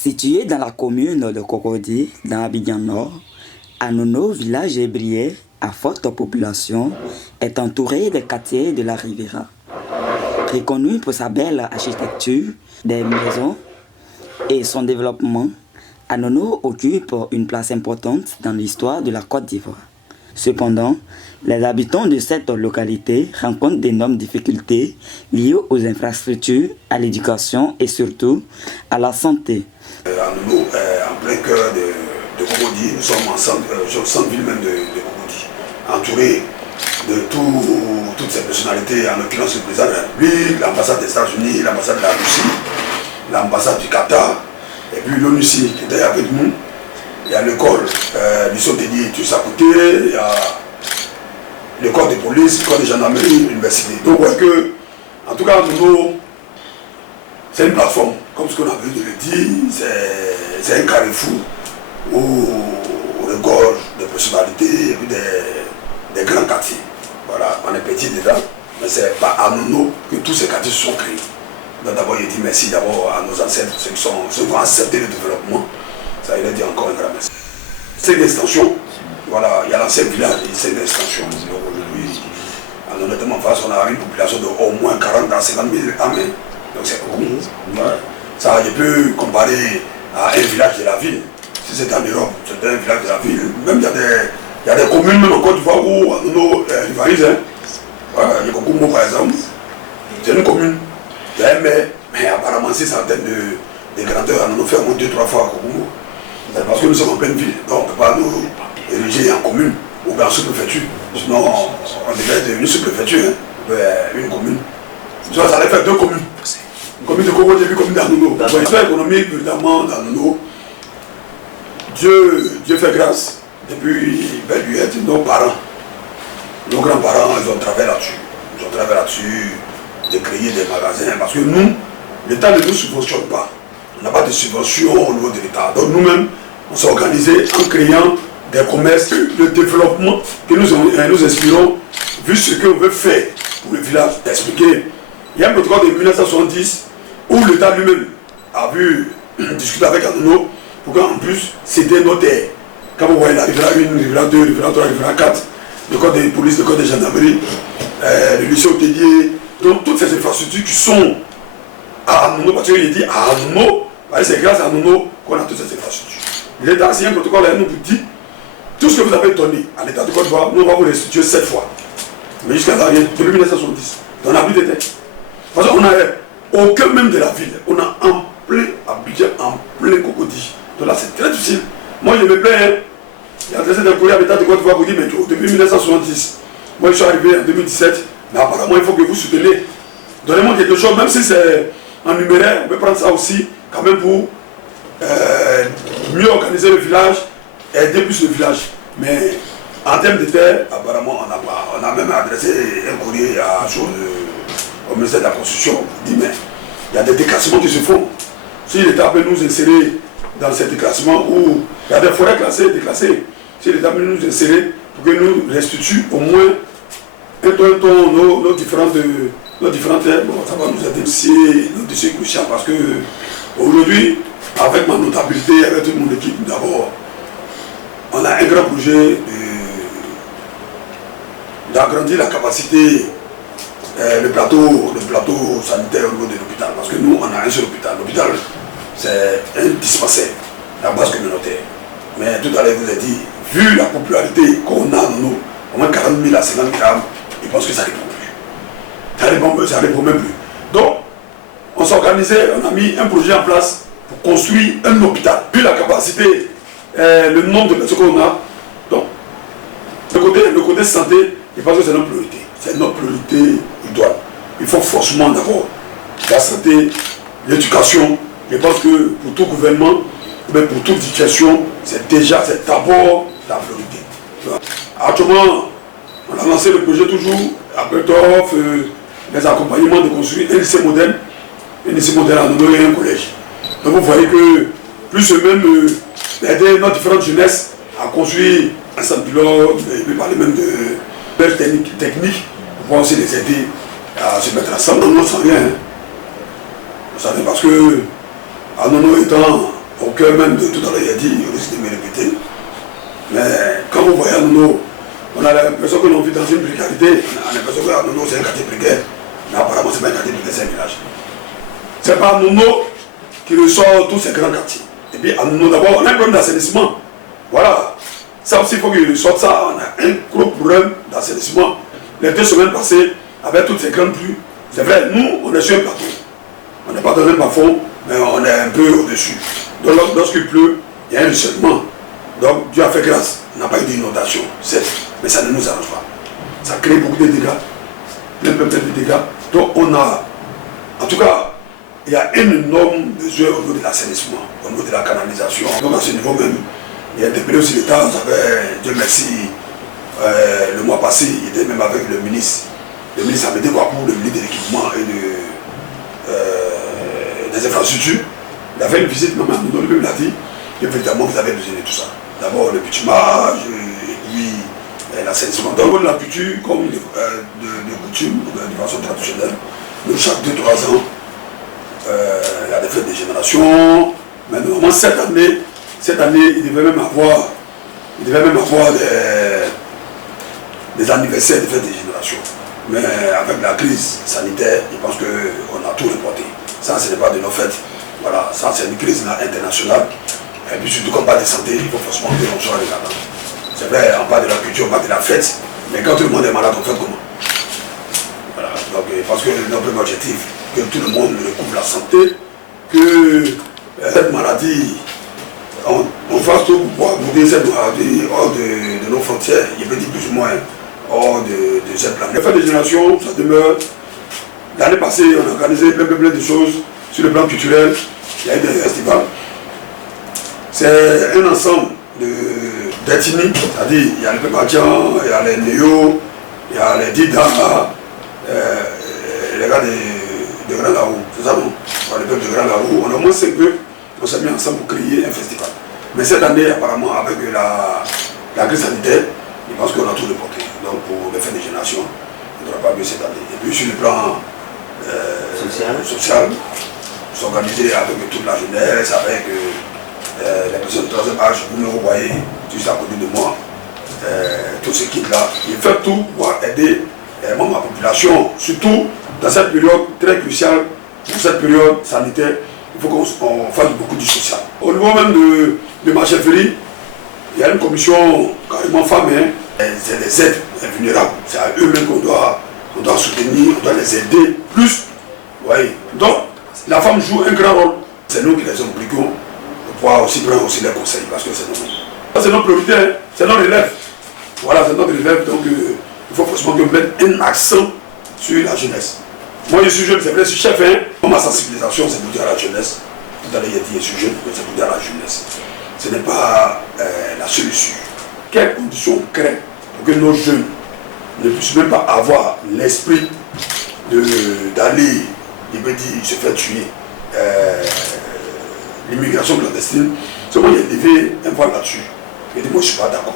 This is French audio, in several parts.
Situé dans la commune de Cocody, dans Abidjan Nord, Anono, village ébrié à forte population, est entouré des quartiers de la Riviera. Reconnu pour sa belle architecture, des maisons et son développement, Anono occupe une place importante dans l'histoire de la Côte d'Ivoire. Cependant, les habitants de cette localité rencontrent d'énormes difficultés liées aux infrastructures, à l'éducation et surtout à la santé. Anono est en plein cœur de Cocody, nous sommes au centre-ville même de Cocody, entouré de toutes ces personnalités, en l'occurrence le président de la République, l'ambassade des États-Unis, l'ambassade de la Russie, l'ambassade du Qatar, et puis l'ONUCI qui était avec nous. Il y a l'école, lycée dédié tous à côté, il y a l'école de police, l'école de gendarmerie, l'université. Donc vous voyez que, en tout cas, nous, c'est une plateforme, comme ce qu'on a vu de le dire, c'est un carrefour où on regorge des personnalités et puis des grands quartiers. Voilà, on est petit dedans, mais c'est pas à nous que tous ces quartiers se sont créés. Donc d'abord, il dit merci d'abord à nos ancêtres, ceux qui ont accepté le développement. Ça, il a dit encore un grand merci. C'est une extension. Voilà, il y a l'ancien village et c'est une extension. Donc aujourd'hui, honnêtement, en face, on a une population d'au moins 40 à 50 000 âmes. Donc c'est beaucoup. Ouais. Ça, je peux comparer à un village de la ville. Si c'est en Europe, c'est un village de la ville. Même il y a des communes, même en Côte d'Ivoire, où nos rivalise. Voilà, il y a Kokumbo par exemple. C'est une commune. Il y a un maire, mais apparemment, c'est centaines de grandeurs. On a fait au moins 2-3 fois à Kokumbo. Parce que nous sommes en pleine ville, donc on ne peut pas nous ériger en commune ou bien en sous-préfecture. Sinon, on devait être une sous-préfecture, une commune. Ça allait faire 2 communes. Une commune de Cocody et une commune d'Anono. L'histoire économique, évidemment, d'Anono, Dieu fait grâce. Depuis belle lurette, nos parents, nos grands-parents, ils ont travaillé là-dessus. Ils ont travaillé là-dessus, de créer des magasins. Parce que nous, l'État ne nous subventionne pas. On n'a pas de subvention au niveau de l'État. Donc nous-mêmes, on s'est organisé en créant des commerces, le développement que nous inspirons, vu ce qu'on veut faire pour le village, d'expliquer. Il y a un protocole de 1970 où l'État lui-même a vu discuter avec Anono pour qu'en plus céder nos terres. Quand vous voyez la Riviera 1, Riviera 2, Riviera 3, Riviera 4, le code de police, le code de gendarmerie, le lycée hôtelier, donc toutes ces infrastructures qui sont à Anono, parce qu'il dit à Anono, c'est grâce à Anono qu'on a toutes ces infrastructures. L'État a signé un protocole et nous vous dit tout ce que vous avez donné à l'État de Côte d'Ivoire, nous on va vous restituer 7 fois. Mais jusqu'à là, depuis 1970, on n'a plus de tête. Parce qu'on n'a aucun même de la ville. On a en plein Abidjan, en plein Cocody. Donc là, c'est très difficile. Moi, je me plains. Il y a adressé un courrier à l'État de Côte d'Ivoire pour dire mais depuis 1970, moi je suis arrivé en 2017, mais apparemment il faut que vous souteniez. Donnez-moi quelque chose, même si c'est en numéraire, on peut prendre ça aussi, quand même pour mieux organiser le village, aider plus le village. Mais en termes de terre, apparemment, on n'a pas. On a même adressé un courrier au ministère de la Construction pour dire mais il y a des déclassements qui se font. Si l'État peut nous insérer dans ces déclassements où il y a des forêts classées, déclassées, si l'État peut nous insérer pour que nous restitue au moins nos différentes terres, bon, ça va nous aider. Nos dossiers cruciaux parce que aujourd'hui, avec ma notabilité, avec toute mon équipe, d'abord, on a un grand projet d'agrandir la capacité, le plateau sanitaire au niveau de l'hôpital. Parce que nous, on a un seul hôpital. L'hôpital, c'est un dispensaire, la base communautaire. Mais tout à l'heure, je vous ai dit, vu la popularité qu'on a, nous, au moins 40 000 à 50 000 âmes, je pense que ça ne répond plus. Ça ne répond même plus. Donc, on s'est organisé, on a mis un projet en place pour construire un hôpital. Vu la capacité, le nombre de personnes qu'on a, donc, le côté santé, je pense que c'est notre priorité. C'est notre priorité idoine. Il faut forcément d'abord la santé, l'éducation. Je pense que pour tout gouvernement, mais pour toute situation, c'est d'abord la priorité. Actuellement, on a lancé le projet toujours, après d'offres, les accompagnements de construire un lycée moderne à Anono et un collège. Donc vous voyez que plus même aider notre différente jeunesse à construire un centre pilote, et puis parler même de belles techniques, pour pouvoir aussi les aider à se mettre ensemble. Non, sans rien. Vous savez, parce que Anono étant au cœur même de tout à l'heure, il a dit, il risque de me répéter. Mais quand vous voyez Anono, on a l'impression que l'on vit dans une précarité, on a l'impression que Anono c'est un quartier précaire, mais apparemment c'est pas un quartier précaire, c'est un village. C'est pas Anono qui ressort tous ces grands quartiers. Et puis Anono d'abord, on a un problème d'assainissement. Voilà. Ça aussi, il faut qu'il ressorte ça. On a un gros problème d'assainissement. Les 2 semaines passées, avec toutes ces grandes pluies, c'est vrai, nous, on est sur un plateau. On n'est pas dans un bas-fond, mais on est un peu au-dessus. Donc lorsqu'il pleut, il y a un ruissellement. Donc Dieu a fait grâce. On n'a pas eu d'inondation, certes, mais ça ne nous arrange pas. Ça crée beaucoup de dégâts. Plein de dégâts. Donc on a, en tout cas, il y a un énorme besoin au niveau de l'assainissement, au niveau de la canalisation. Donc à ce niveau même, il a interpellé aussi l'État, Dieu merci, le mois passé, il était même avec le ministre. Le ministre Amédée Kouakou, le ministre de l'équipement et des infrastructures. Il a fait une visite, même à lui l'a dit, que véritablement vous avez besoin de tout ça. D'abord le bitumage, et puis l'assainissement. Donc la culture, comme de coutume, de façon traditionnelle, chaque 2-3 ans, il y a des fêtes de génération. Mais normalement cette année, il devait même avoir des anniversaires de fêtes de génération. Mais avec la crise sanitaire, je pense qu'on a tout reporté. Ça, ce n'est pas de nos fêtes. Voilà, ça c'est une crise internationale. Et puis surtout, comme pas de santé, il faut forcément que l'on soit regardant. C'est vrai, on parle de la culture, on parle de la fête, mais quand tout le monde est malade, on fait comment? Voilà, donc parce que notre objectif, que tout le monde recouvre la santé, que cette maladie, on fasse tout pour pouvoir bouder cette maladie hors de nos frontières, il peut dire plus ou moins hors de cette planète. Les fêtes de génération, ça demeure. L'année passée, on a organisé plein de choses sur le plan culturel. Il y a eu des festivals. C'est un ensemble d'ethnies, c'est-à-dire il y a les Pépatians, il y a les Néo, il y a les Dida, les gars de Grand Laou, c'est ça non? Les peuples de Grand Laou, on a au moins 5 peuples, on s'est mis ensemble pour créer un festival. Mais cette année, apparemment, avec la crise sanitaire, je pense qu'on a tout reporté. Donc pour les fêtes de génération, on n'aura pas mieux cette année. Et puis sur le plan social, s'organiser avec toute la jeunesse, avec les personnes de 3e âge, vous me revoyez juste à côté de moi, tout ce kit-là. Il fait tout pour aider ma population, surtout dans cette période très cruciale, pour cette période sanitaire, il faut qu'on fasse beaucoup du social. Au niveau même de ma chefferie, il y a une commission carrément femmes, c'est les aides vulnérables, c'est à eux-mêmes qu'on doit soutenir, on doit les aider plus. Oui. Donc, la femme joue un grand rôle. C'est nous qui les impliquons pour pouvoir aussi prendre aussi les conseils, parce que c'est nous. C'est notre priorité, hein. C'est notre élève. Voilà, c'est notre élève, donc il faut forcément que mettre un accent sur la jeunesse. Moi je suis jeune, c'est vrai, je suis chef, hein. Ma sensibilisation c'est pour dire à la jeunesse. Tout à l'heure il a dit je suis jeune, mais c'est pour dire à la jeunesse. Ce n'est pas la solution. Quelles conditions on crée pour que nos jeunes ne puissent même pas avoir l'esprit d'aller, il veut dire, se faire tuer. L'immigration clandestine, seulement il a levé un point là-dessus. Il dit moi je ne suis pas d'accord.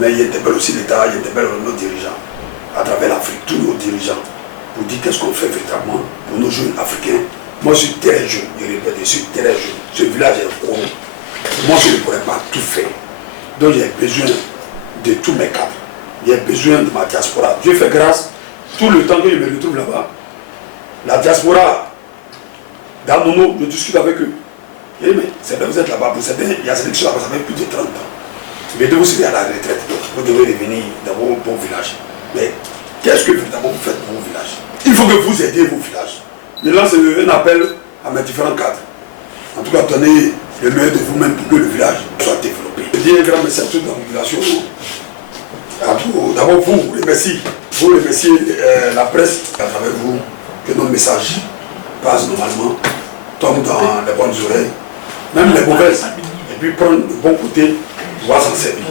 Mais il interpelle aussi l'État, il interpelle nos dirigeants, à travers l'Afrique, tous nos dirigeants, pour dire qu'est-ce qu'on fait véritablement pour nos jeunes africains. Moi je suis très jeune, je répète, je suis très jeune. Ce village est gros. Moi je ne pourrais pas tout faire. Donc j'ai besoin de tous mes cadres. J'ai besoin de ma diaspora. Dieu fait grâce, tout le temps que je me retrouve là-bas, la diaspora, dans Nono, je discute avec eux. Et mais c'est vrai, vous êtes là-bas, pour certains, il y a certains qui sont là-bas, ça fait plus de 30 ans. Mais vous serez à la retraite, vous devez revenir dans vos bons villages. Mais qu'est-ce que véritablement vous faites pour vos villages? Il faut que vous aidiez vos villages. Je lance un appel à mes différents cadres. En tout cas, donnez le meilleur de vous-même pour que le village soit développé. Je dis un grand merci à toute la population. D'abord, vous remerciez la presse à travers vous, que nos messages passent normalement, tombent dans les bonnes oreilles, même les mauvaises, et puis prendre le bon côté, pouvoir s'en servir.